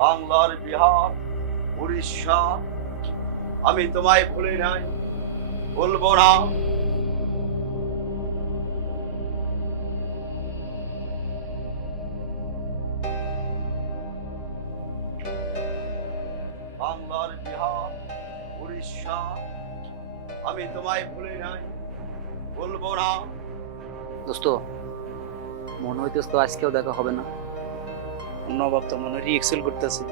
বাংলার বিহার, উড়িষ্যা, আমি তোমায় ভুলি নাই, ভুলবো না। বাংলার বিহার, উড়িষ্যা, আমি তোমায় ভুলি নাই, ভুলবো না। দোস্ত, মনে হইতেছ তো আজকেও দেখা হবে না। নবাব তো মনে রিএক্সেল করতেছে।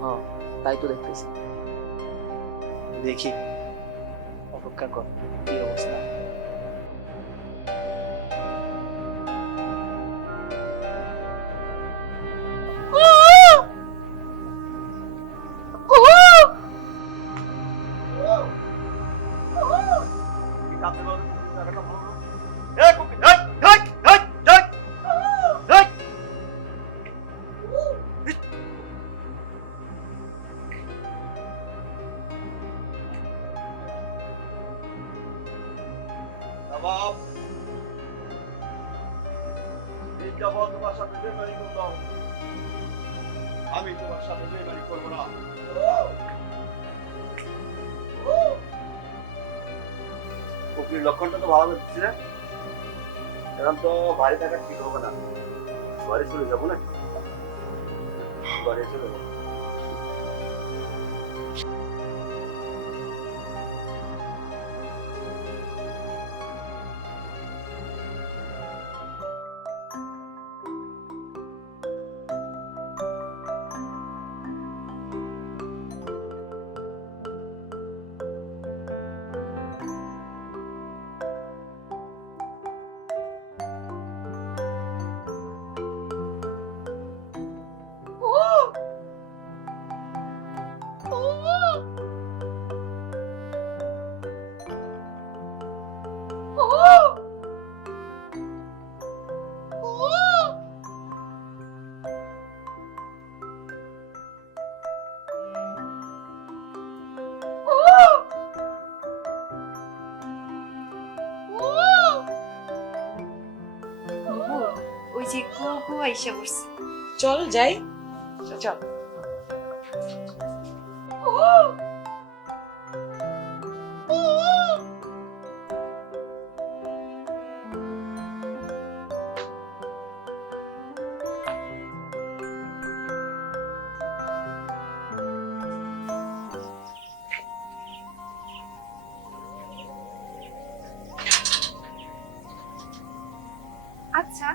হ্যাঁ, তাই তো দেখতেছি। দেখি, অপেক্ষা কর কি অবস্থা। নবাব, দিনটা বল তোমার সাথে বেমানি করলাম, আমি তোমার সাথে বেমানি করবো না। কুপির লক্ষণটা তো ভালো লাগছে না, এখন তো বাড়ি থাকা ঠিক হবে না, বাড়ি চলে যাবো না, বাড়ি চলে যাবো। ওই যে গো আইসা বসছে। চল যাই। চল। আচ্ছা,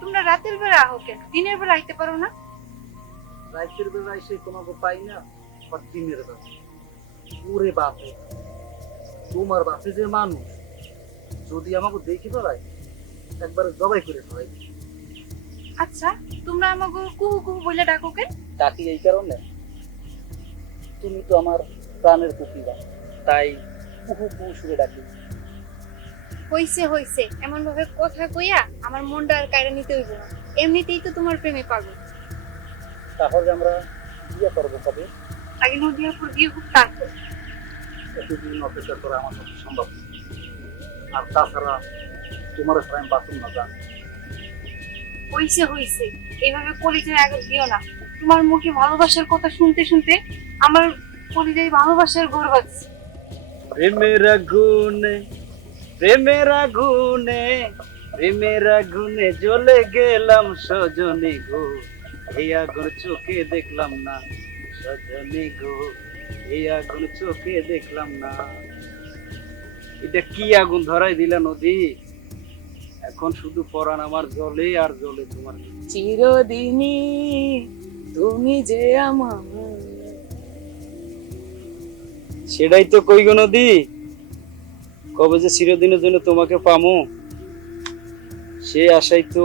তোমরা রাতের বেলা আহো কেন? দিনের বেলা আইতে পারো না? রাইতের বেলা এসে তোমাকে পাই না, আর দিনের বেলা। ওরে বাপে, তোমার বাপে যে মানুষ, যদি আমাকে দেখে ফেলায় একবারে জবাই করে ফেলাই। আচ্ছা, তোমরা আমাকে কুহু কুহু বলে ডাকো কেন? ডাকি এই কারণে, তুমি তো আমার প্রাণের কুকিরা, তাই কুহু কুহু সুরে ডাকি। হইছে হইছে, এমন ভাবে কথা কইয়া আমার মনটা আর কায়রা নিতে হইব না। এমনিতেই তো তোমার প্রেমে পাগল। তাহলে আমরা বিয়ে করবো কবে? আগে নদিয়াপুর গিয়ে খুব তারপর। এতদিন অপেক্ষা করা আমার পক্ষে সম্ভব না। আর তাছাড়া তোমার ছাড়া আমি বাঁচুন না, জান। হইছে হইছে, এইভাবে কলিজায় আগে দিও না। তোমার মুখে ভালোবাসার কথা শুনতে শুনতে আমার কলিজায় ভালোবাসার ঘর বাজছে। প্রেমের আগুনে, প্রেমের আগুনে, প্রেমের আগুনে জ্বলে গেলাম সজনী গো, এই আগুন চোখে দেখলাম না সজনী গো, এই আগুন চোখে দেখলাম না। এটা কি আগুন ধরাই দিলা নদী, এখন শুধু পরাণ আমার জ্বলে আর জ্বলে তোমার। চিরদিনই তুমি যে আমার। সেটাই তো কই গো নদী, কবে যে চিরদিনের জন্য তোমাকে পামো, সে আশাই তো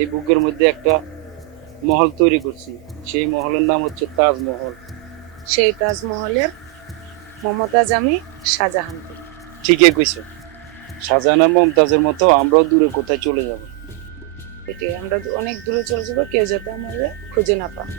এই বুকের মধ্যে একটা মহল তৈরি করছি। সেই মহলের নাম হচ্ছে তাজমহল। সেই তাজমহলের মমতাজ আমি শাহজাহান করি। ঠিকই কইছো, শাহজাহান আর মমতাজের মতো আমরাও দূরে কোথায় চলে যাব। এটাই, আমরা অনেক দূরে চলে যাবো, কেউ যাতে আমাদের খুঁজে না পায়।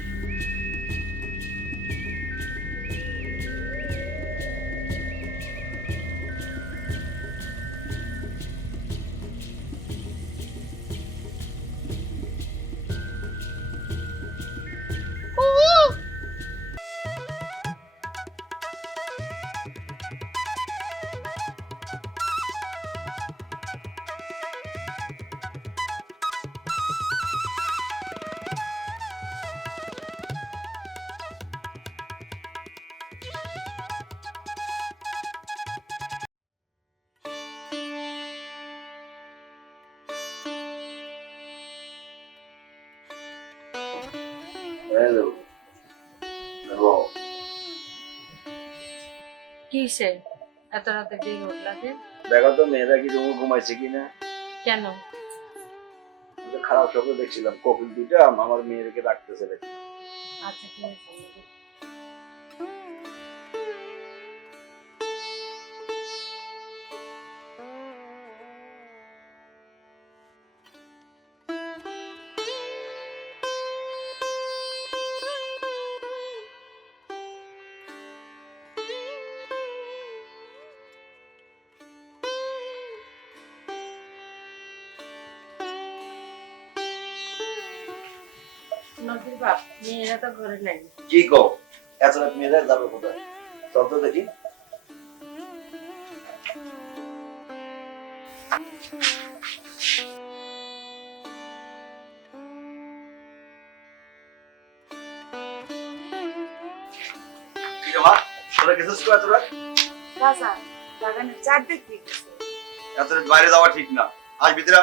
হ্যালো হ্যালো কিসে এত রাতে জেগে উঠলা যে? দেখো তো মেয়েরা কি রুমে ঘুমাইছে কিনা। কেন? আমি তো খারাপ স্বপ্ন দেখছিলাম, কপিল দুইটা আমার মেয়েকে ডাকতেছে দেখি। আচ্ছা ঠিক আছে। নদীর বাপ মেয়েরা তো ঘরে নাই। কি কো, এত রাত মেয়েরা যাবে কোথায়? চল তো দেখি। কি রে মা, তোরা গেছিস তো এত রাত? চাচা বাগানের চার দেখতে গেছে। এত রাত বাইরে যাওয়া ঠিক না, আজ ভিতরে